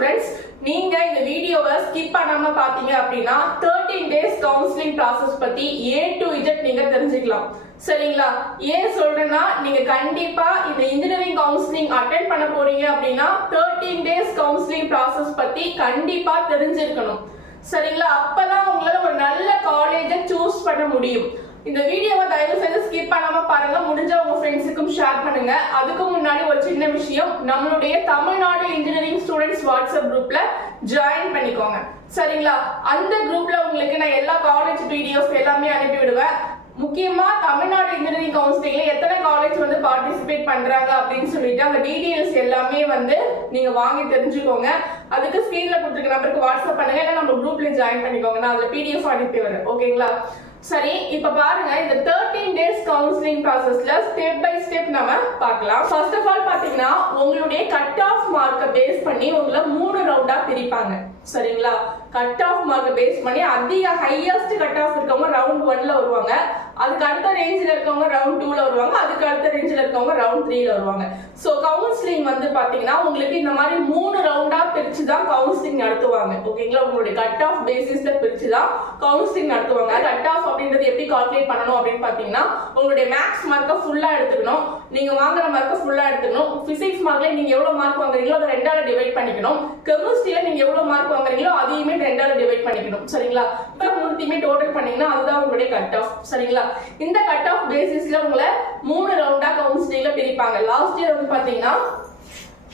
Students, நீங்க இந்த வீடியோவை ஸ்கிப் பண்ணாம பாத்தீங்க அப்படின்னா 13 days கவுன்சிலிங் process பத்தி A to Z நீங்க தெரிஞ்சுக்கலாம். சரிங்களா? ஏன் சொல்றேன்னா நீங்க கண்டிப்பா இந்த இன்ஜினியரிங் கவுன்சிலிங் அட்டெண்ட் பண்ண போறீங்க அப்படின்னா 13 days கவுன்சிலிங் process பத்தி கண்டிப்பா தெரிஞ்சிருக்கணும். சரிங்களா? அப்பதான் உங்களால ஒரு நல்ல காலேஜை சூஸ் பண்ண முடியும். இந்த வீடியோவை தயவு செய்து ஸ்கிப் பண்ணாம பாருங்க, முடிஞ்ச உங்க ஃப்ரெண்ட்ஸுக்கும் ஷேர் பண்ணுங்க. அதுக்கு முன்னாடி ஒரு சின்ன விஷயம், நம்மளுடைய தமிழ்நாடு இன்ஜினியரிங் ஸ்டூடெண்ட்ஸ் வாட்ஸ்அப் குரூப்ல ஜாயின் பண்ணிக்கோங்க. சரிங்களா? அந்த குரூப்ல உங்களுக்கு நான் எல்லா காலேஜ் வீடியோஸ் எல்லாமே அனுப்பி விடுவேன். முக்கியமா தமிழ்நாடு இன்ஜினியரிங் கவுன்சிலிங்ல எத்தனை காலேஜ் வந்து பார்ட்டிசிபேட் பண்றாங்க அப்படின்னு சொல்லிட்டு அந்த டீடைல்ஸ் எல்லாமே வந்து நீங்க வாங்கி தெரிஞ்சுக்கோங்க. அதுக்கு ஸ்கிரீன்ல கொடுத்துருக்க நம்பருக்கு வாட்ஸ்அப் பண்ணுங்க, இல்ல நம்ம குரூப்ல ஜாயின் பண்ணிக்கோங்க. நான் அதுல PDF அனுப்பி வரேன். ஓகேங்களா? சரி, இப்ப பாருங்க, இந்த 13 days கவுன்சிலிங் ப்ராசஸ்ல ஸ்டெப் பை ஸ்டெப் நம்ம பார்க்கலாம். ஃபர்ஸ்ட் ஆஃப் ஆல் பாத்தீங்கன்னா உங்களுடைய கட் ஆஃப் மார்க்கை பேஸ் பண்ணி உங்களை 3 ரவுண்டா பிரிப்பாங்க. சரிங்களா? கட் ஆஃப் மார்க்கை பேஸ் பண்ணி அதிக ஹையஸ்ட் கட் ஆஃப் இருக்கவங்க ரவுண்ட் 1ல வருவாங்க, அதுக்கு அடுத்த ரேஞ்சில் இருக்கவங்க ரவுண்ட் 2ல வருவாங்க, அதுக்கு அடுத்த ரேஞ்சில் இருக்கவங்க ரவுண்ட் 3ல வருவாங்க. சோ கவுன்சிலிங் வந்து பாத்தீங்கன்னா உங்களுக்கு இந்த மாதிரி 3 ரவுண்டா பிரிச்சு தான் கவுன்சிலிங் நடத்துவாங்க. ஓகேங்களா? உங்களுடைய கட் ஆஃப் பேசிஸ்ல பிரிச்சு தான் கவுன்சிலிங் நடத்துவாங்க. கட் ஆஃப் அப்படின்றது எப்படி கால்குலேட் பண்ணணும் அப்படின்னு பாத்தீங்கன்னா உங்களுடைய மேக்ஸ் மார்க்கை ஃபுல்லா எடுத்துக்கணும், நீங்க வாங்குற மார்க்கை ஃபுல்லா எடுத்துக்கணும். பிசிக்ஸ் மார்க்ல நீங்க எவ்வளவு மார்க் வாங்குறீங்களோ அதை 2ஆல டிவைட் பண்ணிக்கணும். கெமிஸ்ட்ரியில நீங்க எவ்வளவு மார்க் வாங்குறீங்களோ அதையுமே 2ஆல டிவைட் பண்ணிக்கணும். சரிங்களா? இப்ப மூணுத்தையுமே டோட்டல் பண்ணீங்கன்னா அதுதான் உங்களுடைய கட் ஆஃப். சரிங்களா? இந்த கட் ஆஃப் பேசிஸ்ல உங்களை 3 ரவுண்டா கவுன்சிலிங்ல பிரிப்பாங்க. லாஸ்ட் இயர் வந்து பாத்தீங்கன்னா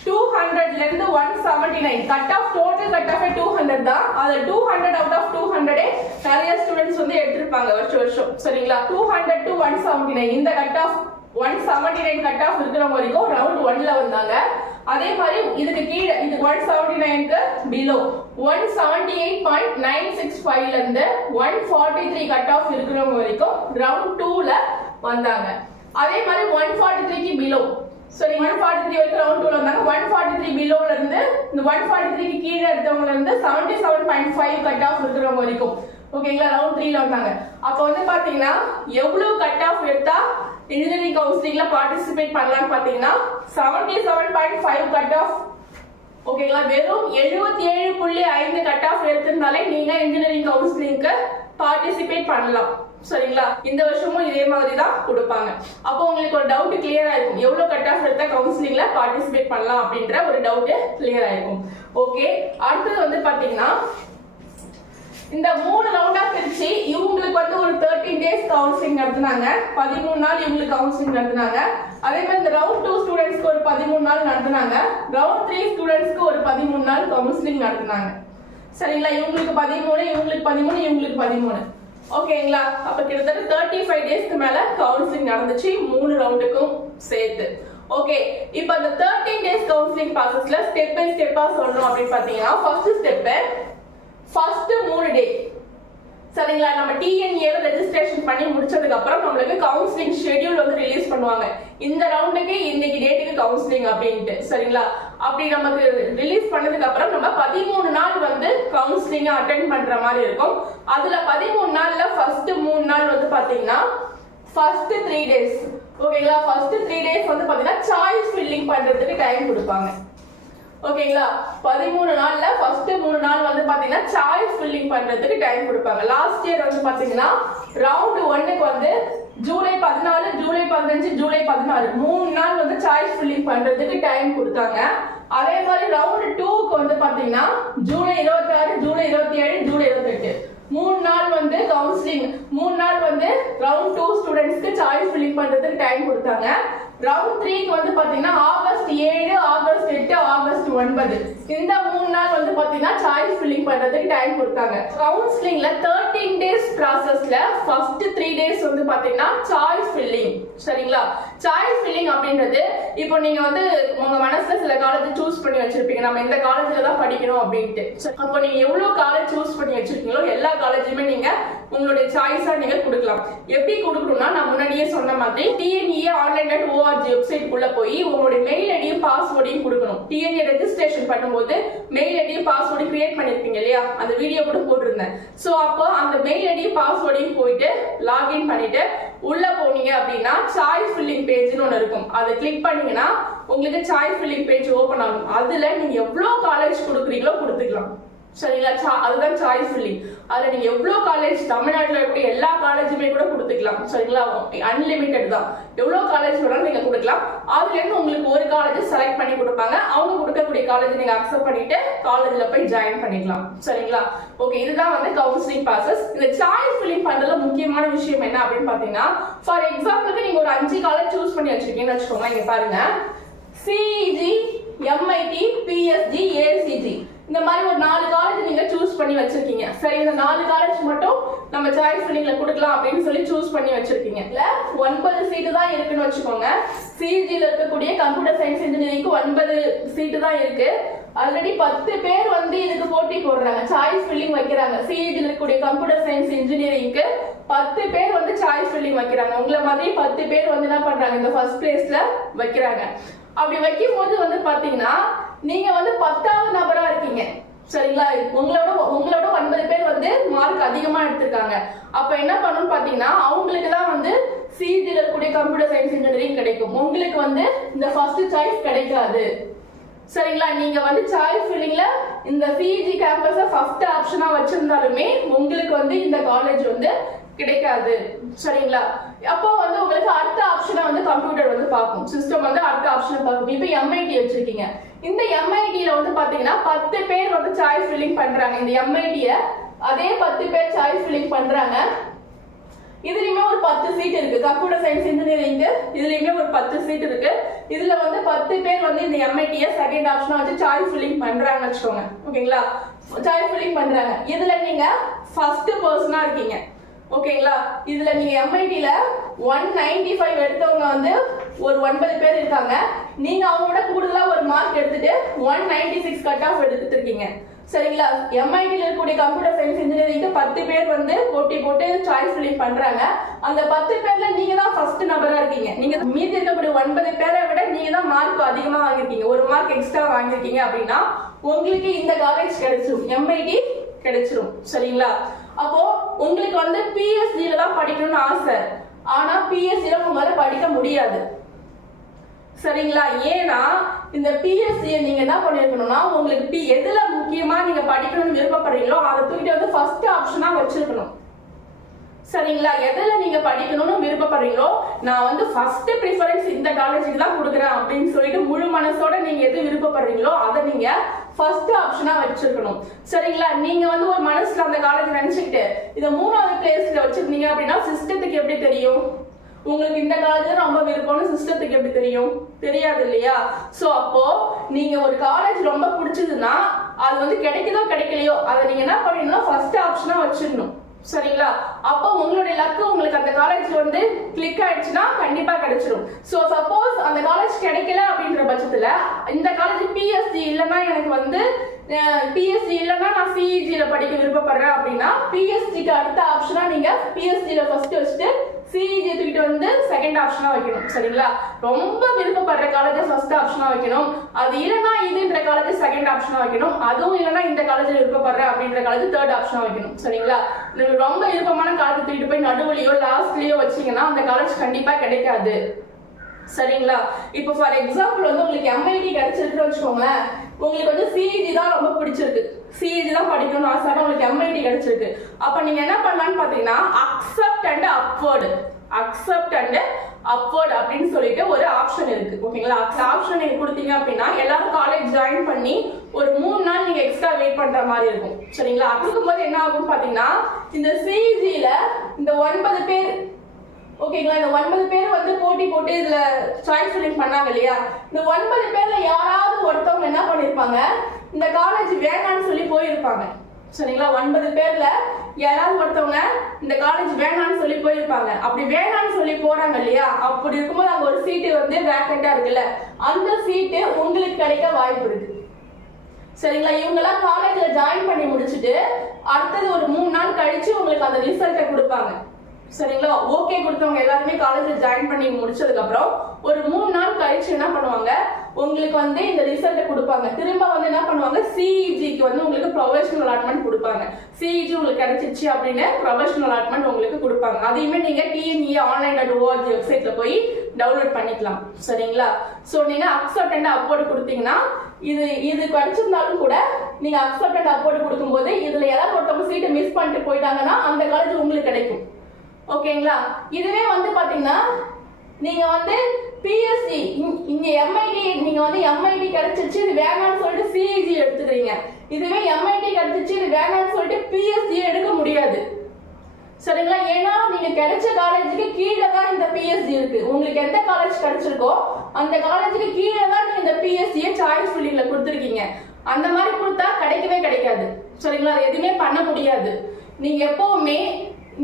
200ல இருந்து 179 cut off, total cut off 200 தான். அது 200 அவுட் ஆஃப் 200 நிறைய ஸ்டூடண்ட்ஸ் வந்து எடுத்துப்பாங்க வருஷம். சரிங்களா? 200 to 179 இந்த கட் ஆஃப் 179 கட் ஆஃப் இருக்கிறவங்க வரைக்கும் ரவுண்ட் 1ல வந்தாங்க. அதே மாதிரி இதுக்கு கீழே இது 179க்கு பிலோ 178.965ல இருந்து 143 கட் ஆஃப் இருக்கிறவங்க வரைக்கும் ரவுண்ட் 2ல வந்தாங்க. அதே மாதிரி 143க்கு பிலோ, சரி 143 வரைக்கும் ரவுண்ட் 2ல வந்தாங்க. 143 பிலோல இருந்து இந்த 143க்கு கீழே எடுத்தவங்கல இருந்து 77.5 கட் ஆஃப் இருக்கிறவங்க வரைக்கும் ஓகேங்களா ரவுண்ட் 3ல வந்தாங்க. அப்ப வந்து பாத்தீங்கன்னா எவ்வளவு கட் ஆஃப் எடுத்தா இன்ஜினியரிங் கவுன்சிலிங்ல பார்ட்டிசிபேட் பண்ணலாம்னு பாத்தீங்கன்னா 77.5 கட் ஆஃப். ஓகேங்களா? வெறும் 77.5 கட் ஆஃப் எடுத்திருந்தாலே நீங்க இன்ஜினியரிங் கவுன்சிலிங்க்கு பார்ட்டிசிபேட் பண்ணலாம். சரிங்களா? இந்த வருஷமும் இதே மாதிரி தான் கொடுப்பாங்க. அப்போ உங்களுக்கு ஒரு டவுட் கிளியர் ஆயிருக்கும், எவ்வளவு கட் ஆஃப் எடுத்தா கவுன்சிலிங்ல பார்ட்டிசிபேட் பண்ணலாம் அப்படின்ற ஒரு டவுட் கிளியர் ஆயிருக்கும். ஓகே, அடுத்தது வந்து பாத்தீங்கன்னா இந்த 3 ரவுண்டா பிரிச்சு இவங்களுக்கு வந்து ஒரு 13 days கவுன்சிலிங் நடத்துனாங்க. 13 நாள் இவங்களுக்கு கவுன்சிலிங் நடத்துனாங்க. அதே மாதிரி இந்த ரவுண்ட் 2 ஸ்டூடெண்ட்ஸ்க்கு ஒரு 13 நாள் நடத்துனாங்க. ரவுண்ட் 3 ஸ்டூடெண்ட்ஸ்க்கு ஒரு 13 நாள் கவுன்சிலிங் நடத்துனாங்க. சரிங்களா? இவங்களுக்கு 13, இவங்களுக்கு 13, இவங்களுக்கு 13. ஓகேங்களா? அப்ப கிட்டத்தட்ட 35 daysக்கு மேல கவுன்சிலிங் நடந்துச்சு 3 ரவுண்டுக்கும் சேர்த்து. ஓகே, இப்போ அந்த 13 days கவுன்சிலிங் ப்ராசஸ்ல ஸ்டெப் பை ஸ்டெப்பா சொல்லணும் அப்படின்னு பாத்தீங்கன்னா ஃபர்ஸ்ட் 3 டே. சரிங்களா? நம்ம TNA ரெஜிஸ்ட்ரேஷன் பண்ணி முடிச்சதுக்கு அப்புறம் நம்மளுக்கு கவுன்சிலிங் ஷெட்யூல் வந்து ரிலீஸ் பண்ணுவாங்க. இந்த ரவுண்டுக்கு இன்னைக்கு டேட்டுக்கு கவுன்சிலிங் அப்படின்ட்டு. சரிங்களா? அப்படி நமக்கு ரிலீஸ் பண்ணதுக்கு அப்புறம் நம்ம 13 நாள் வந்து கவுன்சிலிங் அட்டெண்ட் பண்ற மாதிரி இருக்கும். அதுல 13 நாள்ல ஃபர்ஸ்ட் 3 நாள் வந்து பாத்தீங்கன்னா ஃபர்ஸ்ட் 3 days. ஓகேங்களா? ஃபர்ஸ்ட் 3 days வந்து பாத்தீங்கன்னா சாய்ஸ் ஃபில்லிங் பண்றதுக்கு டைம் கொடுப்பாங்க. ஓகேங்களா? 13 நாள்ல ஃபர்ஸ்ட் 3 நாள் வந்து பாத்தீங்கன்னா சாய்ஸ் ஃபில்லிங் பண்றதுக்கு டைம் கொடுப்பாங்க. லாஸ்ட் இயர் வந்து பாத்தீங்கன்னா ரவுண்ட் 1க்கு வந்து ஜூலை 14, ஜூலை 15, ஜூலை 16 3 நாள் வந்து சாய்ஸ் ஃபில்லிங் பண்றதுக்கு டைம் கொடுத்தாங்க. அதே மாதிரி ரவுண்ட் 2க்கு வந்து பாத்தீங்கன்னா ஜூலை 26, ஜூலை 27, ஜூலை 28 3 நாள் வந்து கவுன்சிலிங், 3 நாள் வந்து ரவுண்ட் 2 ஸ்டூடெண்ட்ஸ்க்கு சாய்ஸ் ஃபில்லிங் பண்றதுக்கு டைம் கொடுத்தாங்க. ரவுண்ட் 3க்கு வந்து பாத்தீங்கன்னா ஆகஸ்ட் 7, ஆகஸ்ட் 8, ஆகஸ்ட் 9 இந்த 3 நாள் வந்து பாத்தீங்கன்னா சாய்ஸ் ஃபில்லிங் பண்றதுக்கு டைம் கொடுத்தாங்க. கவுன்சிலிங்ல 13 days ப்ராசஸ்ல ஃபர்ஸ்ட் 3 days வந்து பாத்தீங்கன்னா சாய்ஸ் ஃபில்லிங். சரிங்களா? சாய்ஸ் ஃபில்லிங் அப்படின்றது இப்போ நீங்க வந்து உங்க மனசுல சில காலேஜ் சூஸ் பண்ணி வச்சிருப்பீங்க, நம்ம இந்த காலேஜ்ல தான் படிக்கணும் அப்படின்ட்டு. அப்போ நீங்க எவ்வளவு காலேஜ் சூஸ் பண்ணி வச்சிருக்கீங்களோ எல்லா காலேஜுமே நீங்க உங்களுடைய சாய்ஸா நீங்க கொடுக்கலாம். எப்படி கொடுக்கணும்னா நான் முன்னாடியே சொன்ன மாதிரி TNA.online.org வெப்சைட் குள்ள போய் உங்களுடைய மெயில் ஐடியும் பாஸ்வேர்டையும் கொடுக்கணும். TNA ரெஜிஸ்ட்ரேஷன் பண்ணும்போது மெயில் ஐடியும் பாஸ்வேர்டையும் கிரியேட் பண்ணிருப்பீங்க இல்லையா, அந்த வீடியோ கூட போட்டிருந்தேன். சோ அப்போ அந்த மெயில் ஐடியும் பாஸ்வேர்டையும் போயிட்டு லாகின் பண்ணிட்டு உள்ள போனீங்க அப்படின்னா சாய்ஸ் ஃபில்லிங் பேஜ்னு ஒன்று இருக்கும். அதை கிளிக் பண்ணீங்கன்னா உங்களுக்கு சாய்ஸ் ஃபில்லிங் பேஜ் ஓபன் ஆகும். அதுல நீங்க எவ்வளவு காலேஜ் கொடுக்குறீங்களோ சரிங்களா? அதுதான் சாய்ஸ் ஃபில்லிங். அதுல நீங்க எவ்வளவு காலேஜ், தமிழ்நாட்டில் இருக்கக்கூடிய எல்லா காலேஜுமே கூட கொடுத்துக்கலாம். சரிங்களா? அன்லிமிட்டட் தான், எவ்வளவு காலேஜ் வேணாலும் நீங்க கொடுக்கலாம். அதுல இருந்து உங்களுக்கு ஒரு காலேஜ் செலக்ட் பண்ணி கொடுப்பாங்க. அவங்க கொடுக்கக்கூடிய காலேஜ் நீங்க அக்செப்ட் பண்ணிட்டு காலேஜ்ல போய் ஜாயின் பண்ணிக்கலாம். சரிங்களா? ஓகே, இதுதான் வந்து கவுன்சிலிங் ப்ராசஸ். இந்த சாய்ஸ் ஃபில்லிங் பண்றதுல முக்கியமான விஷயம் என்ன அப்படின்னு பாத்தீங்கன்னா, ஃபார் எக்ஸாம்பிளுக்கு நீங்க ஒரு 5 காலேஜ் சூஸ் பண்ணி வச்சிருக்கீங்கன்னு வச்சுக்கோங்க. இங்க பாருங்க, சிஇஜி, எம்ஐடி, பிஎஸ்ஜி, ஏசிஜி, இந்த மாதிரி ஒரு 4 காலேஜ் நீங்க சூஸ் பண்ணி வச்சிருக்கீங்க. சரி, இந்த 4 காலேஜ் மட்டும் நம்ம சாய்ஸ் ஃபில்லிங்ல கொடுக்கலாம் அப்படின்னு சொல்லி சூஸ் பண்ணி வச்சிருக்கீங்க. இல்ல 9 சீட்டு தான் இருக்குன்னு வச்சுக்கோங்க. சிஇஜில இருக்கக்கூடிய கம்ப்யூட்டர் சயின்ஸ் இன்ஜினியரிங்க்கு 9 சீட்டு தான் இருக்கு. ஆல்ரெடி 10 பேர் வந்து இதுக்கு போட்டி போடுறாங்க, சாய்ஸ் ஃபில்லிங் வைக்கிறாங்க. சிஇஜில இருக்கக்கூடிய கம்ப்யூட்டர் சயின்ஸ் இன்ஜினியரிங்க்கு 10 பேர் வந்து சாய்ஸ் ஃபில்லிங் வைக்கிறாங்க. உங்களை மாதிரி 10 பேர் வந்து என்ன பண்றாங்க, இந்த ஃபர்ஸ்ட் பிளேஸ்ல வைக்கிறாங்க. அப்படி வைக்கும் போது வந்து பாத்தீங்கன்னா நீங்க வந்து 10வது நபரா இருக்கீங்க. சரிங்களா? உங்களோட 9 பேர் வந்து மார்க் அதிகமா எடுத்திருக்காங்க. அப்ப என்ன பண்ணணும் பாத்தீங்கன்னா, அவங்களுக்கு தான் வந்து சிஇஜில இருக்கக்கூடிய கம்ப்யூட்டர் சயின்ஸ் இன்ஜினியரிங் கிடைக்கும். உங்களுக்கு வந்து இந்த ஃபர்ஸ்ட் சாய்ஸ் கிடைக்காது. சரிங்களா? நீங்க வந்து சாய்ஸ் ஃபில்லிங்ல இந்த சிஇஜி கேம்பஸ ஃபர்ஸ்ட் ஆப்ஷனா வச்சிருந்தாலுமே உங்களுக்கு வந்து இந்த காலேஜ் வந்து கிடைக்காது. சரிங்களா? அப்போ வந்து உங்களுக்கு அடுத்த ஆப்ஷனை வந்து கம்ப்யூட்டர் வந்து பார்க்கும், சிஸ்டம் வந்து அடுத்த ஆப்ஷனை பார்க்கும். இப்போ எம்ஐடி வச்சிருக்கீங்க. இந்த எம்ஐடியில வந்து பாத்தீங்கன்னா 10 பேர் வந்து சாய்ஸ் ஃபில்லிங் பண்றாங்க. இந்த எம்ஐடிய அதே 10 பேர் சாய்ஸ் ஃபில்லிங் பண்றாங்க. இதுலயுமே ஒரு 10 சீட் இருக்கு. கம்ப்யூட்டர் சயின்ஸ் இன்ஜினியரிங் இதுலயுமே ஒரு 10 சீட் இருக்கு. இதுல வந்து 10 பேர் வந்து இந்த எம்ஐடிய செகண்ட் ஆப்ஷனா வச்சு சாய்ஸ் ஃபில்லிங் பண்றாங்கன்னு வச்சுக்கோங்க. ஓகேங்களா? சாய்ஸ் ஃபில்லிங் பண்றாங்க. இதுல நீங்க ஃபர்ஸ்ட் பர்சனா இருக்கீங்க. ஓகேங்களா? இதுல நீங்க எம்ஐடில 195 எடுத்தவங்க வந்து ஒரு 9 பேர் இருக்காங்க. நீங்க அவங்களோட கூடுதலா ஒரு மார்க் எடுத்துட்டு 196 கட் ஆஃப் எடுத்துட்டு இருக்கீங்க. சரிங்களா? எம்ஐடில இருக்கக்கூடிய கம்ப்யூட்டர் சயின்ஸ் இன்ஜினியரிங்க்கு 10 பேர் வந்து போட்டி போட்டு சாய்ஸ் ஃபில்லிங் பண்றாங்க. அந்த 10 பேர்ல நீங்க தான் ஃபர்ஸ்ட் நபரா இருக்கீங்க. நீங்க மீதி இருக்கக்கூடிய 9 பேரை விட நீங்க தான் மார்க் அதிகமா வாங்கிருக்கீங்க, ஒரு மார்க் எக்ஸ்ட்ரா வாங்கிருக்கீங்க அப்படின்னா உங்களுக்கு இந்த காலேஜ் கிடைச்சிரும், எம்ஐடி கிடைச்சிரும். சரிங்களா? அப்போ உங்களுக்கு வந்து பிஎஸ்ஜில தான் படிக்கணும்னு ஆசை, ஆனா பிஎஸ்ஜில உங்களால படிக்க முடியாது. சரிங்களா? ஏன்னா இந்த பிஎஸ்சி நீங்க என்ன பண்ணிருக்கணும்னா, உங்களுக்கு எதுல முக்கியமா நீங்க படிக்கணும்னு விருப்பப்படுறீங்களோ அதை தூக்கிட்டு வந்து ஃபர்ஸ்ட் ஆப்ஷனா வச்சிருக்கணும். சரிங்களா? எதுல நீங்க படிக்கணும்னு விருப்பப்படுறீங்களோ, நான் வந்து ஃபர்ஸ்ட் ப்ரிஃபரன்ஸ் இந்த காலேஜுக்கு தான் கொடுக்குறேன் அப்படின்னு சொல்லிட்டு முழு மனசோட நீங்க எது விருப்பப்படுறீங்களோ அதை நீங்க ஃபர்ஸ்ட் ஆப்ஷனா வச்சிருக்கணும். சரிங்களா? நீங்க வந்து ஒரு மனசுல அந்த காலேஜ் நினைச்சுக்கிட்டு இதை 3வது பிளேஸ்ல வச்சிருந்தீங்க அப்படின்னா சிஸ்டத்துக்கு எப்படி தெரியும் உங்களுக்கு இந்த காலேஜ் ரொம்ப விருப்பம்னு? சிஸ்டத்துக்கு எப்படி தெரியும்? தெரியாது இல்லையா? சோ அப்போ நீங்க ஒரு காலேஜ் ரொம்ப பிடிச்சதுன்னா அது வந்து கிடைக்குதோ கிடைக்கலையோ அதை நீங்க என்ன பண்ணீங்கன்னா ஃபர்ஸ்ட் ஆப்ஷனா வச்சிடணும். சரிங்களா? அப்போ உங்களுடைய லக்கு உங்களுக்கு அந்த காலேஜ் வந்து கிளிக் ஆயிடுச்சுன்னா கண்டிப்பா கிடைச்சிடும். சோ சப்போஸ் அந்த காலேஜ் கிடைக்கல அப்படின்ற பட்சத்துல இந்த காலேஜ் பிஎஸ்ஜி இல்லைன்னா எனக்கு வந்து பிஎஸ்ஜி இல்லைன்னா நான் சிஇஜில படிக்க விருப்பப்படுறேன் அப்படின்னா பிஎஸ்ஜிக்கு அடுத்த ஆப்ஷனா நீங்க பிஎஸ்ஜில ஃபர்ஸ்ட் வச்சுட்டு சிஇஜி தூக்கிட்டு வந்து செகண்ட் ஆப்ஷனா வைக்கணும். சரிங்களா? ரொம்ப விருப்பப்படுற காலேஜ் ஃபர்ஸ்ட் ஆப்ஷனா வைக்கணும். அது இல்லைன்னா இதுன்ற காலேஜ் செகண்ட் ஆப்ஷனா வைக்கணும். அதுவும் இல்லைன்னா இந்த காலேஜ் விருப்பப்படுற அப்படின்ற காலேஜ் தேர்ட் ஆப்ஷனா வைக்கணும். சரிங்களா? நீங்க ரொம்ப விருப்பமான காலேஜ் தூக்கிட்டு போய் நடுவுலையோ லாஸ்ட்லயோ வச்சீங்கன்னா அந்த காலேஜ் கண்டிப்பா கிடைக்காது. சரிங்களா? இப்போ ஃபார் எக்ஸாம்பிள் வந்து உங்களுக்கு எம்ஐடி கிடைச்சிருக்குன்னு வச்சுக்கோங்களேன். உங்களுக்கு வந்து சிஇஜி தான் ரொம்ப பிடிச்சிருக்கு, சிஇஜி தான் படிக்கணும்னு ஆசை, உங்களுக்கு எம்ஐடி கிடைச்சிருக்கு. அப்ப நீங்க என்ன பண்ணலாம்னு பாத்தீங்கன்னா accept and upward, accept and upward அப்படின்னு சொல்லிட்டு ஒரு ஆப்ஷன் இருக்கு. ஓகேங்களா? அந்த ஆப்ஷன் நீங்க கொடுத்தீங்க அப்படின்னா எல்லாரும் காலேஜ் ஜாயின் பண்ணி ஒரு 3 நாள் நீங்க எக்ஸ்ட்ரா வெயிட் பண்ற மாதிரி இருக்கும். சரிங்களா? அப்படிங்கும்போது என்ன ஆகும்னு பாத்தீங்கன்னா இந்த சிஇஜில இந்த 9 பேர், ஓகேங்களா, இந்த 9 பேர் வந்து போட்டி போட்டு இதுல சாய்ஸ் ஃபில்லிங் பண்ணாங்க இல்லையா, இந்த 9 பேர்ல யாராவது ஒருத்தவங்க என்ன பண்ணிருப்பாங்க, இந்த காலேஜ் வேணான்னு சொல்லி போயிருப்பாங்க. சரிங்களா? 9 பேர்ல யாராவது ஒருத்தவங்க இந்த காலேஜ் வேணான்னு சொல்லி போயிருப்பாங்க. அப்படி வேணான்னு சொல்லி போறாங்க இல்லையா, அப்படி இருக்கும்போது அங்க ஒரு சீட்டு வந்து வேக்கண்டா இருக்குல்ல, அந்த சீட்டு உங்களுக்கு கிடைக்க வாய்ப்பு இருக்கு. சரிங்களா? இவங்கெல்லாம் காலேஜ்ல ஜாயின் பண்ணி முடிச்சுட்டு அடுத்தது ஒரு 3 நாள் கழிச்சு உங்களுக்கு அந்த ரிசல்ட்டை கொடுப்பாங்க. சரிங்களா? ஓகே கொடுத்தவங்க எல்லாருமே காலேஜ்ல ஜாயின் பண்ணி முடிச்சதுக்கு அப்புறம் ஒரு 3 நாள் கழிச்சு என்ன பண்ணுவாங்க, உங்களுக்கு வந்து இந்த ரிசல்ட்டை கொடுப்பாங்க. திரும்ப வந்து என்ன பண்ணுவாங்க, சிஇஜிக்கு வந்து உங்களுக்கு ப்ரொஃபஷனல் அலாட்மெண்ட் கொடுப்பாங்க. சிஇஜி உங்களுக்கு கிடைச்சிச்சு அப்படின்னு ப்ரொஃபஷனல் அலாட்மெண்ட் உங்களுக்கு கொடுப்பாங்க. அதையுமே நீங்க TNEA online.org வெப்சைட்ல போய் டவுன்லோட் பண்ணிக்கலாம். சரிங்களா? சோ நீங்க அக்செப்ட் அண்ட் அப்வர்ட் கொடுத்தீங்கன்னா இது கிடைச்சிருந்தாலும் கூட நீங்க அக்செப்ட் அண்ட் அப்வோர்ட் கொடுக்கும்போது இதுல யாராவது ஒருத்தவங்க சீட்டை மிஸ் பண்ணிட்டு போயிட்டாங்கன்னா அந்த காலேஜ் உங்களுக்கு கிடைக்கும். ஓகேங்களா? இதுவே வந்து பாத்தீங்கன்னா நீங்க வந்து பிஎஸ்சி இங்க எம்ஐடி நீங்க வந்து எம்ஐடி கிடைச்சிச்சு இது வேணாம்னு சொல்லிட்டு சிஇஜி எடுத்துக்கிறீங்க. இதுவே எம்ஐடி கிடைச்சிச்சு இது வேணாம்னு சொல்லிட்டு பிஎஸ்சி எடுக்க முடியாது. சரிங்களா? ஏன்னா நீங்க கிடைச்ச காலேஜுக்கு கீழே தான் இந்த பிஎஸ்சி இருக்கு. உங்களுக்கு எந்த காலேஜ் கிடைச்சிருக்கோ அந்த காலேஜுக்கு கீழே தான் நீங்க இந்த பிஎஸ்சியை சாய்ஸ் ஃபில்லிங்ல கொடுத்துருக்கீங்க. அந்த மாதிரி கொடுத்தா கிடைக்கவே கிடைக்காது. சரிங்களா? அது எதுவுமே பண்ண முடியாது. நீங்க எப்பவுமே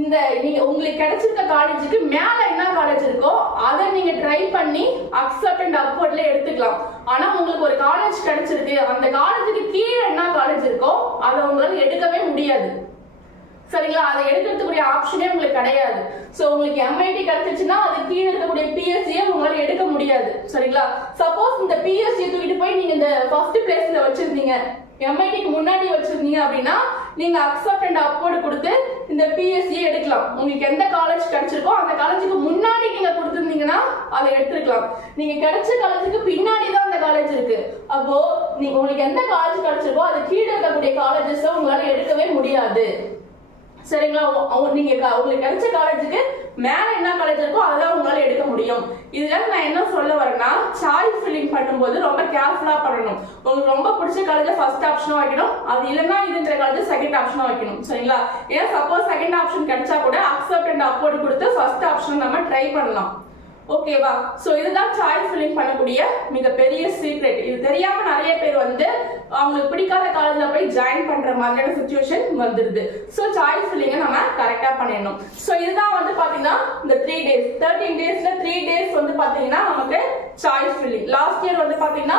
இந்த நீங்க உங்களுக்கு கிடைச்சிருக்க காலேஜுக்கு மேல என்ன காலேஜ் இருக்கோ அதை நீங்க ட்ரை பண்ணி அக்செப்ட் அண்ட் அப்வோர்ட்ல எடுத்துக்கலாம். ஆனா உங்களுக்கு ஒரு காலேஜ் கிடைச்சிருக்கு அந்த காலேஜுக்கு கீழே என்ன காலேஜ் இருக்கோ அதை உங்களால எடுக்கவே முடியாது. சரிங்களா? அதை எடுக்கிறதுக்குரிய ஆப்ஷனே உங்களுக்கு கிடையாது. சோ உங்களுக்கு எம்ஐடி கிடைச்சிச்சுன்னா அது கீழே இருக்கக்கூடிய பிஎஸ்சியை உங்களால எடுக்க முடியாது. சரிங்களா? சப்போஸ் இந்த பிஎஸ்சி தூக்கிட்டு போய் நீங்க இந்த ஃபர்ஸ்ட் பிளேஸ்ல வச்சிருந்தீங்க, எம்ஐடிக்கு முன்னாடி வச்சிருந்தீங்க அப்படின்னா நீங்க அக்செப்ட் அண்ட் அப்வோர்ட் கொடுத்து இந்த பிஎஸ்சியை எடுக்கலாம். உங்களுக்கு எந்த காலேஜ் கிடைச்சிருக்கோ அந்த காலேஜுக்கு முன்னாடி நீங்க கொடுத்துருந்தீங்கன்னா அதை எடுத்துக்கலாம். நீங்க கிடைச்ச காலேஜுக்கு பின்னாடி தான் அந்த காலேஜ் இருக்கு. அப்போ நீங்க உங்களுக்கு எந்த காலேஜ் கிடைச்சிருக்கோ அது கீழே இருக்கக்கூடிய காலேஜஸ் உங்களால எடுக்கவே முடியாது. சரிங்களா? நீங்க உங்களுக்கு கிடைச்ச காலேஜுக்கு மேல என்ன காலேஜ் இருக்கோ அதெல்லாம் உங்களால எடுக்க முடியும். இதுல நான் என்ன சொல்ல வரேன்னா சாய்ஸ் ஃபில்லிங் பண்ணும்போது ரொம்ப கேர்ஃபுல்லா பண்ணணும். உங்களுக்கு ரொம்ப பிடிச்ச காலேஜ் ஃபர்ஸ்ட் ஆப்ஷனா வைக்கணும், அது இல்லைன்னா இதுன்ற காலேஜ் செகண்ட் ஆப்ஷனா வைக்கணும். சரிங்களா? ஏன்னா சப்போஸ் செகண்ட் ஆப்ஷன் கிடைச்சா கூட அக்செப்ட் அண்ட் அப்வோர்ட் கொடுத்து ஃபர்ஸ்ட் ஆப்ஷன் நம்ம ட்ரை பண்ணலாம். ஓகேவா? சோ இதுதான் சாய்ஸ் ஃபில்லிங் பண்ணக்கூடிய மிகப்பெரிய சீக்ரெட். இது தெரியாம நிறைய பேர் வந்து அவங்களுக்கு பிடிக்காத காலேஜ்ல போய் ஜாயின் பண்ற மாதிரியான சிச்சுவேஷன் வந்துருது. சோ சாய்ஸ் ஃபில்லிங்கை நம்ம கரெக்டா பண்ணிடணும். சோ இதுதான் வந்து பாத்தீங்கன்னா இந்த 3 days 13 daysல 3 days வந்து பாத்தீங்கன்னா நமக்கு சாய்ஸ் ஃபில்லிங். லாஸ்ட் இயர் வந்து பாத்தீங்கன்னா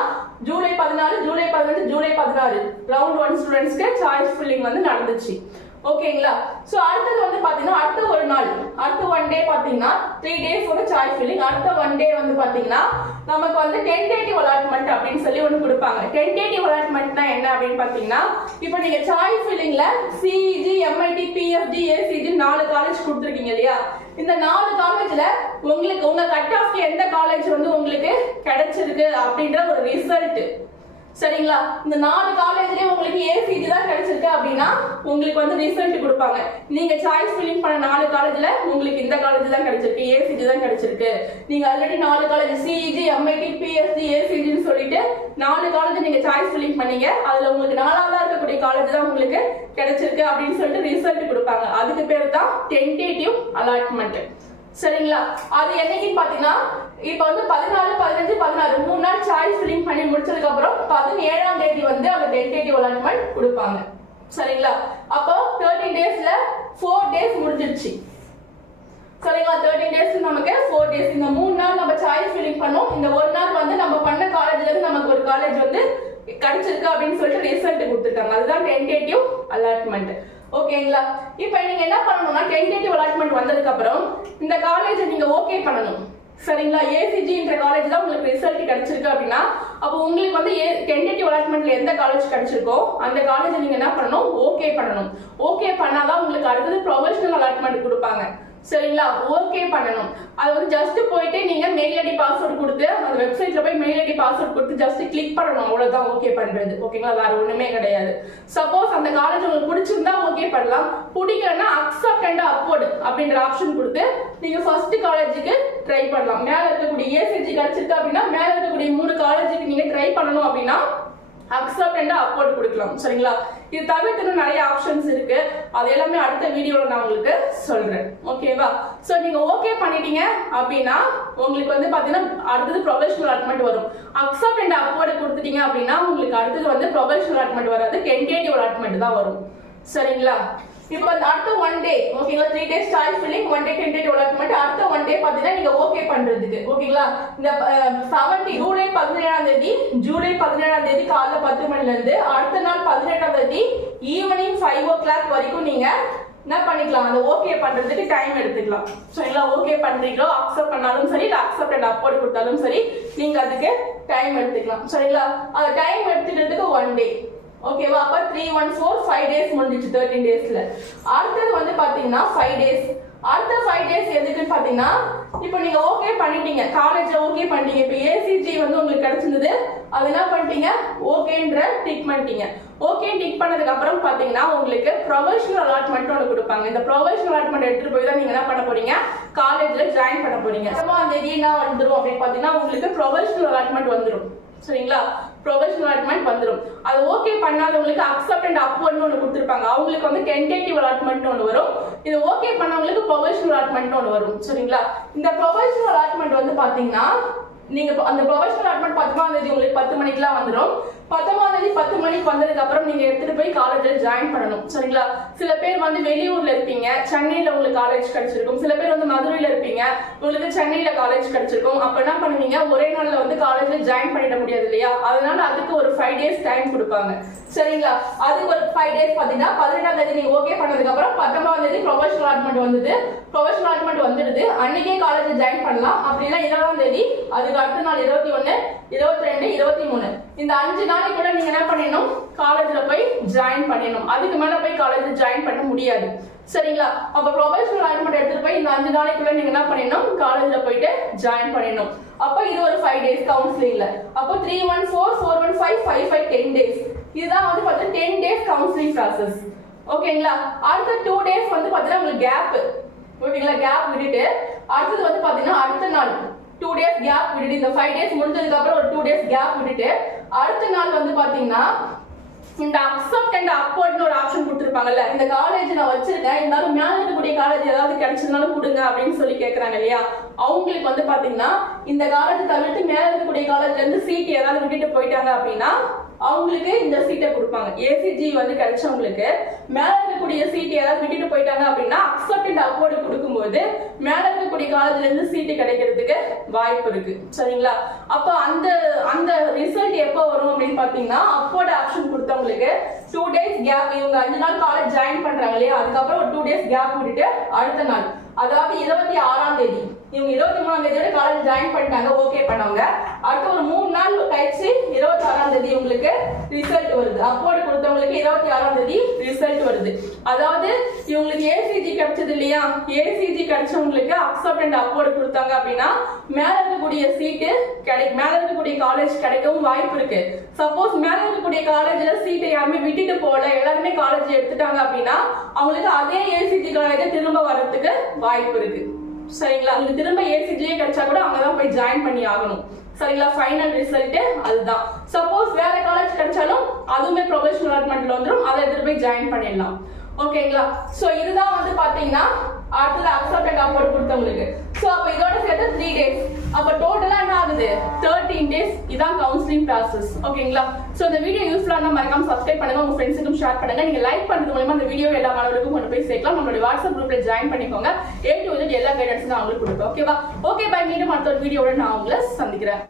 ஜூலை 14 ஜூலை 15 ஜூலை 16 ரவுண்ட் 1 ஸ்டூடெண்ட்ஸ்க்கு சாய்ஸ் ஃபில்லிங் வந்து நடந்துச்சு. ஓகேங்களா? சோ அடுத்தது வந்து பாத்தீங்கன்னா அடுத்த ஒரு நாள் அடுத்த 1 day பாத்தீங்கன்னா 3 days வந்து சாய்ஸ் ஃபில்லிங். அடுத்த 1 day வந்து பாத்தீங்கன்னா நமக்கு வந்து டென்டேட்டிவ் அலாட்மெண்ட் அப்படின்னு சொல்லி ஒன்னு கொடுப்பாங்க. டென்டேட்டிவ் அலாட்மெண்ட்னா என்ன அப்படின்னு பாத்தீங்கன்னா இப்போ நீங்க சாய்ஸ் ஃபில்லிங்ல CEG MIT PFT ACG 4 college கொடுத்துருக்கீங்க இல்லையா? இந்த 4 காலேஜ்ல உங்களுக்கு உங்க கட் ஆஃப்க்கு எந்த காலேஜ் வந்து உங்களுக்கு கிடைச்சிருக்கு அப்படின்ற ஒரு ரிசல்ட். சரிங்களா? இந்த 4 காலேஜ்லயே உங்களுக்கு ஏசிஜி தான் கிடைச்சிருக்கு அப்படின்னா உங்களுக்கு வந்து ரிசல்ட் கொடுப்பாங்க. நீங்க சாய்ஸ் ஃபில்லிங் பண்ண 4 காலேஜ்ல உங்களுக்கு இந்த காலேஜ் தான் கிடைச்சிருக்கு, ஏசிஜி தான் கிடைச்சிருக்கு. நீங்க already 4 college CEG MIT PST ஏசிஜின்னு சொல்லிட்டு 4 காலேஜ் நீங்க சாய்ஸ் ஃபில்லிங் பண்ணீங்க, அதுல உங்களுக்கு 4ஆவதா இருக்கக்கூடிய காலேஜ் தான் உங்களுக்கு கிடைச்சிருக்கு அப்படின்னு சொல்லிட்டு ரிசல்ட் கொடுப்பாங்க. அதுக்கு பேர் தான் டென்டேட்டிவ் அலாட்மெண்ட். சரிங்களா? அது என்னைக்கு பாத்தீங்கன்னா இப்ப வந்து 14 15 16 3 நாள் சாய்ஸ் ஃபில்லிங் பண்ணி முடிச்சதுக்கு அப்புறம் 17ஆம் தேதி வந்து அந்த டென்டேட்டிவ் அலாட்மெண்ட் கொடுப்பாங்க. சரிங்களா? அப்போ 13 daysல 4 days முடிஞ்சிருச்சு. சரிங்களா? 13 days நமக்கு 4 days. இந்த 3 நாள் நம்ம சாய்ஸ் ஃபில்லிங் பண்ணோம். இந்த ஒரு நாள் வந்து நம்ம பண்ண காலேஜ்ல இருந்து நமக்கு ஒரு காலேஜ் வந்து கிடைச்சிருக்கு அப்படின்னு சொல்லிட்டு ரிசல்ட் கொடுத்துருக்காங்க. அதுதான் டென்டேட்டிவ் அலாட்மெண்ட். ஓகேங்களா? இப்போ நீங்க என்ன பண்ணணும்னா டென்டேட்டிவ் அலாட்மெண்ட் வந்ததுக்கு அப்புறம் இந்த காலேஜ் நீங்க ஓகே பண்ணணும். சரிங்களா? ஏசிஜின்ற காலேஜ் தான் உங்களுக்கு ரிசல்ட் கிடைச்சிருக்கு அப்படின்னா அப்போ உங்களுக்கு வந்து டென்டேட்டிவ் அலாட்மெண்ட்ல எந்த காலேஜ் கிடைச்சிருக்கோ அந்த காலேஜ் நீங்க என்ன பண்ணணும் ஓகே பண்ணணும். ஓகே பண்ணாதான் உங்களுக்கு அடுத்தது ப்ரொஃபஷனல் அலாட்மெண்ட் கொடுப்பாங்க. சரிங்களா? ஓகே பண்ணணும். அது வந்து ஜஸ்ட் போயிட்டு நீங்க மெயில் ஐடி பாஸ்வேர்ட் கொடுத்து அந்த வெப்சைட்ல போய் மெயில் ஐடி பாஸ்வேர்ட் கொடுத்து ஜஸ்ட் கிளிக் பண்ணணும், அவ்வளவுதான் ஓகே பண்றது. ஓகேங்களா? வேற ஒண்ணுமே கிடையாது. சப்போஸ் அந்த காலேஜ் உங்களுக்கு பிடிச்சிருந்தா ஓகே பண்ணலாம், பிடிக்கலன்னா அக்செப்ட் அண்ட் அப்வோர்ட் அப்படின்ற ஆப்ஷன் கொடுத்து நீங்க ஃபர்ஸ்ட் காலேஜுக்கு ட்ரை பண்ணலாம். மேல இருக்கக்கூடிய ஏசிஜி கிடைச்சிருக்கு அப்படின்னா மேல இருக்கக்கூடிய 3 காலேஜுக்கு நீங்க ட்ரை பண்ணணும் அப்படின்னா அக்செப்ட் அண்ட் அப்வோர்ட் கொடுக்கலாம். சரிங்களா? இது தவிர்த்து நிறைய ஆப்ஷன்ஸ் இருக்கு, அது எல்லாமே அடுத்த வீடியோல நான் உங்களுக்கு சொல்றேன். ஓகேவா? சோ நீங்க ஓகே பண்ணிட்டீங்க அப்படின்னா உங்களுக்கு வந்து பாத்தீங்கன்னா அடுத்தது ப்ரொஃபஷனல் அலாட்மெண்ட் வரும். அக்செப்ட் அண்ட் அப்வோர்ட் கொடுத்துட்டீங்க அப்படின்னா உங்களுக்கு அடுத்தது வந்து ப்ரொஃபஷனல் அலாட்மெண்ட் வராது, டென்டேட்டிவ் அலாட்மெண்ட் தான் வரும். சரிங்களா? இப்போ அடுத்த 1 day ஓகேங்களா? 3 days choice filling 1 day tentative allotment. அடுத்த 1 day பாத்தீங்கன்னா நீங்க ஓகே பண்றதுக்கு. ஓகேங்களா? இந்த 17 ஜூலை 17ஆம் தேதி ஜூலை 17ஆம் தேதி காலைல 10 மணில இருந்து அடுத்த நாள் 18ஆம் தேதி ஈவினிங் 5 o'clock வரைக்கும் நீங்க என்ன பண்ணிக்கலாம், அந்த ஓகே பண்றதுக்கு டைம் எடுத்துக்கலாம். சரிங்களா? ஓகே பண்றீங்களோ அக்செப்ட் பண்ணாலும் சரி இல்ல அக்செப்ட் அண்ட் அப்வோர்ட் கொடுத்தாலும் சரி நீங்க அதுக்கு டைம் எடுத்துக்கலாம். சரிங்களா? அந்த டைம் எடுத்துக்கிறதுக்கு 1 day. ஓகேவா? அப்ப 3 1 4 5 days முடிஞ்சிச்சு 13 daysல. அடுத்தது வந்து பாத்தீங்கன்னா 5 days அடுத்த 5 days எதுக்குன்னு பாத்தீங்கன்னா இப்போ நீங்க ஓகே பண்ணிட்டீங்க, காலேஜ் ஓகே பண்ணிட்டீங்க, இப்போ ஏசிஜி வந்து உங்களுக்கு கிடைச்சிருந்தது, அது என்ன பண்ணிட்டீங்க, ஓகேன்ற டிக் பண்ணிட்டீங்க. ஓகே டிக் பண்ணதுக்கு அப்புறம் பாத்தீங்கன்னா உங்களுக்கு ப்ரொஃபஷனல் அலாட்மெண்ட் ஒன்று கொடுப்பாங்க. இந்த ப்ரொஃபஷனல் அலாட்மெண்ட் எடுத்துட்டு போய் தான் நீங்க என்ன பண்ண போறீங்க, காலேஜ்ல ஜாயின் பண்ண போறீங்க. அந்த தேதி என்ன வந்துடும் அப்படின்னு பாத்தீங்கன்னா உங்களுக்கு ப்ரொஃபஷனல் அலாட்மெண்ட் வந்துடும். சரிங்களா, ப்ரொஃபஷனல் அலாட்மெண்ட் வந்துடும். அது ஓகே பண்ணாதவங்களுக்கு அக்செப்ட் அண்ட் அப்வர்ட்னு ஒன்று கொடுத்துருப்பாங்க. அவங்களுக்கு வந்து டென்டேட்டிவ் அலாட்மெண்ட் ஒன்று வரும். இது ஓகே பண்ணவங்களுக்கு ப்ரொஃபஷனல் அலாட்மெண்ட் ஒன்று வரும். சரிங்களா, இந்த ப்ரொஃபஷனல் அலாட்மெண்ட் வந்து பாத்தீங்கன்னா நீங்க அந்த ப்ரொஃபஷனல் அலாட்மெண்ட் 19ஆம் தேதி உங்களுக்கு 10 மணிக்கெல்லாம் வந்துடும். 19ஆம் தேதி 10 மணிக்கு வந்ததுக்கு அப்புறம் நீங்க எடுத்துட்டு போய் காலேஜ்ல ஜாயின் பண்ணணும். சரிங்களா, சில பேர் வந்து வெளியூர்ல இருப்பீங்க, சென்னையில உங்களுக்கு காலேஜ் கிடைச்சிருக்கும். சில பேர் வந்து மதுரையில இருப்பீங்க, உங்களுக்கு சென்னையில காலேஜ் கிடைச்சிருக்கும். அப்ப என்ன பண்ணுவீங்க, ஒரே நாள்ல வந்து காலேஜ்ல ஜாயின் பண்ணிட முடியாது இல்லையா, அதனால அதுக்கு ஒரு 5 days டைம் கொடுப்பாங்க. சரிங்களா, அதுக்கு ஒரு 5 days பாத்தீங்கன்னா 18ஆம் தேதி நீங்க ஓகே பண்ணதுக்கு அப்புறம் 19ஆம் தேதி ப்ரொஃபஷனல் அலாட்மெண்ட் வந்தது, ப்ரொஃபஷனல் அலாட்மெண்ட் வந்துடுது, அன்னைக்கே காலேஜ் ஜாயின் பண்ணலாம். அப்படின்னா 20ஆம் தேதி, அதுக்கு அடுத்த நாள் 21, 22, 23 இந்த 5 நாளைக்குள்ள நீங்க என்ன பண்ணணும், காலேஜ்ல போய் ஜாயின் பண்ணணும். அதுக்கு மேல போய் காலேஜ்ல ஜாயின் பண்ண முடியாது. சரிங்களா, அப்ப ப்ரொஃபஷனல் அலாட்மெண்ட் எடுத்துட்டு போய் இந்த 5 நாளைக்குள்ள நீங்க என்ன பண்ணணும், காலேஜ்ல போயிட்டு ஜாயின் பண்ணணும். அப்ப இது ஒரு 5 days கவுன்சிலிங்ல. அப்போ 314, 415, 55, 10 days. இதுதான் வந்து பாத்தீங்கன்னா 10 days கவுன்சிலிங் ப்ராசஸ். ஓகேங்களா, அடுத்த 2 days வந்து பாத்தீங்கன்னா உங்களுக்கு கேப். ஓகேங்களா, கேப் விட்டுட்டு அடுத்தது வந்து பாத்தீங்கன்னா அடுத்த நாள் 2 days கேப் விட்டுட்டு, இந்த 5 days முடிஞ்சதுக்கு அப்புறம் ஒரு 2 days கேப் விட்டுட்டு அடுத்த நாள் வந்து பாத்தீங்கன்னா இந்த அக்செப்ட் அண்ட் அப்வர்ட்னு ஒரு ஆப்ஷன் கொடுத்துருப்பாங்கல்ல, இந்த காலேஜ் நான் வச்சிருக்கேன், இருந்தாலும் மேல இருக்கக்கூடிய காலேஜ் ஏதாவது கிடைச்சதுனாலும் கொடுங்க அப்படின்னு சொல்லி கேட்கறாங்க இல்லையா, அவங்களுக்கு வந்து பாத்தீங்கன்னா இந்த காலேஜ் தவிர்த்து மேல இருக்கக்கூடிய காலேஜ்ல இருந்து சீட் ஏதாவது விட்டுட்டு போயிட்டாங்க அப்படின்னா அவங்களுக்கு இந்த சீட்டை கொடுப்பாங்க. ஏசிஜி வந்து கிடைச்சவங்களுக்கு மேல இருக்கக்கூடிய சீட் ஏதாவது விட்டுட்டு போயிட்டாங்க அப்படின்னா அக்செப்ட் அண்ட் அப்வர்ட் கொடுக்கும்போது மேல இருக்கக்கூடிய காலேஜ்ல இருந்து சீட்டு கிடைக்கிறதுக்கு வாய்ப்பு இருக்கு. சரிங்களா, அப்ப அந்த அந்த ரிசல்ட் எப்போ வரும் அப்படின்னு பாத்தீங்கன்னா அப்வர்ட் ஆப்ஷன் கொடுத்தவங்களுக்கு 2 days கேப், இவங்க 5 நாள் காலேஜ் ஜாயின் பண்றாங்க இல்லையா, அதுக்கப்புறம் ஒரு 2 days கேப் விட்டுட்டு அடுத்த நாள், அதாவது 26ஆம் தேதி, இவங்க 23ஆம் தேதியோட காலேஜ் ஜாயின் பண்ணிட்டாங்க, ஓகே பண்ணவங்க. அடுத்து ஒரு 3 நாள் கழிச்சு 26ஆம் தேதி உங்களுக்கு ரிசல்ட் வருது. அப்வர்ட் கொடுத்தவங்களுக்கு 26ஆம் தேதி ரிசல்ட் வருது. அதாவது இவங்களுக்கு ஏசிஜி கிடைச்சது இல்லையா, ஏசிஜி கிடைச்சவங்களுக்கு அக்செப்ட் அண்ட் அப்வர்ட் கொடுத்தாங்க அப்படின்னா மேல இருக்கக்கூடிய சீட்டு மேல இருக்கக்கூடிய காலேஜ் கிடைக்கவும் வாய்ப்பு இருக்கு. சப்போஸ் மேல இருக்கக்கூடிய காலேஜ்ல சீட்டை யாருமே விட்டுட்டு போல, எல்லாருமே காலேஜ் எடுத்துட்டாங்க அப்படின்னா அவங்களுக்கு அதே ஏசிஜி காலேஜ் திரும்ப வரதுக்கு வாய்ப்பு இருக்கு. சரிங்களா, உங்களுக்கு திரும்ப ஏசிஜியே கிடைச்சா கூட அங்கதான் போய் ஜாயின் பண்ணி ஆகணும். சரிங்களா, ஃபைனல் ரிசல்ட் அதுதான். சப்போஸ் வேற காலேஜ் கிடைச்சாலும் அதுவுமே ப்ரொஃபஷனல் அலாட்மெண்ட்ல வந்துடும், அதை எடுத்துட்டு போய் ஜாயின் பண்ணிடலாம். ஓகேங்களா, சோ இதுதான் வந்து பாத்தீங்கன்னா அடுத்தது அக்செப்ட் அண்ட் அப்வர்ட் கொடுத்தவங்களுக்கு. சோ அப்ப இதோட சேர்த்து 3 days, அப்ப டோட்டலா என்ன ஆகுது 13 days. இதான் கவுன்சிலிங் ப்ராசஸ். ஓகேங்களா, சோ இந்த வீடியோ யூஸ்ஃபுல்லா இருந்தா மறக்காம சப்ஸ்கிரைப் பண்ணுங்க, உங்க ஃப்ரெண்ட்ஸுக்கும் ஷேர் பண்ணுங்க. நீங்க லைக் பண்றது மூலமா இந்த வீடியோ எல்லா மாணவர்களுக்கும் கொண்டு போய் சேர்க்கலாம். நம்மளுடைய வாட்ஸ்அப் குரூப்ல ஜாயின் பண்ணிக்கோங்க. A to Z எல்லா கைடன்ஸும் நான் உங்களுக்கு கொடுப்பேன். ஓகேவா, ஓகே பை. மீண்டும் அடுத்த ஒரு வீடியோட நான் உங்களை சந்திக்கிறேன்.